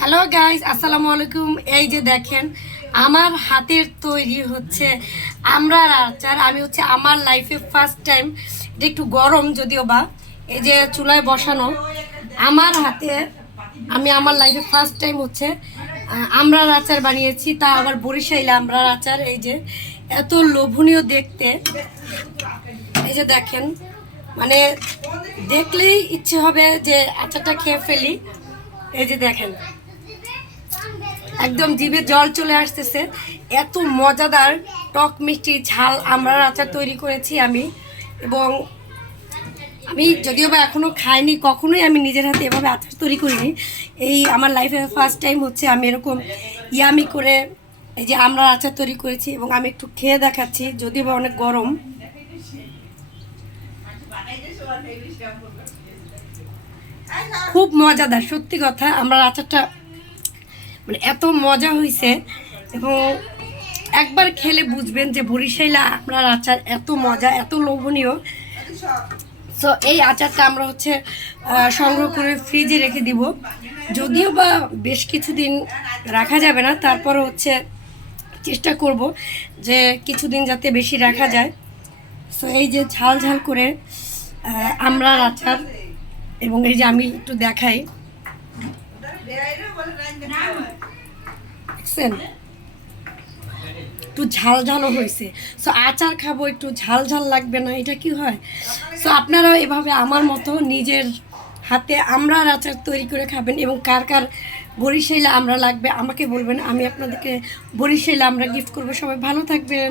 Hello guys, আসসালামু আলাইকুম। এই যে দেখেন আমার হাতের তৈরি হচ্ছে আমড়ার আচার। আমি হচ্ছে আমার লাইফে ফার্স্ট টাইম, এটা একটু গরম যদিও বা, এই যে চুলায় বসানো আমার হাতে, আমি আমার লাইফে ফার্স্ট টাইম হচ্ছে আমড়ার আচার বানিয়েছি, তা আবার বরিশাইলে আমড়ার আচার। এই যে এত লোভনীয় দেখতে, এই যে দেখেন, মানে দেখলেই ইচ্ছে হবে যে আচারটা খেয়ে ফেলি। এই যে দেখেন একদম জিভে জল চলে আসতেছে, এত মজাদার টক মিষ্টি ঝাল আমড়ার আচার তৈরি করেছি আমি। এবং আমি যদিও বা এখনও খাইনি, কখনোই আমি নিজের হাতে এভাবে আচার তৈরি করিনি। এই আমার লাইফে ফার্স্ট টাইম হচ্ছে আমি এরকম ইয়ামি করে এই যে আমড়ার আচার তৈরি করেছি। এবং আমি একটু খেয়ে দেখাচ্ছি, যদিও বা অনেক গরম। খুব মজাদার, সত্যি কথা। আমড়ার আচারটা মানে এত মজা হয়েছে, এবং একবার খেলে বুঝবেন যে বরিশাইলা আপনার আচার এত মজা, এত লোভনীয়। সো এই আচারটা আমরা হচ্ছে সংগ্রহ করে ফ্রিজে রেখে দিব। যদিও বা বেশ কিছুদিন রাখা যাবে না, তারপর হচ্ছে চেষ্টা করব যে কিছুদিন যাতে বেশি রাখা যায়। সো এই যে ঝাল ঝাল করে আমড়ার আচার, এবং এই যে আমি একটু দেখাই, দেখছেন একটু ঝাল ঝালও হয়েছে। সো আচার খাবো, একটু ঝাল ঝাল লাগবে না, এটা কি হয়? সো আপনারাও এভাবে আমার মতো নিজের হাতে আমড়ার আচার তৈরি করে খাবেন। এবং কার কার বরিশাইলে আমড়া লাগবে আমাকে বলবেন, আমি আপনাদেরকে বরিশাইলে আমরা গিফট করবো। সবাই ভালো থাকবেন।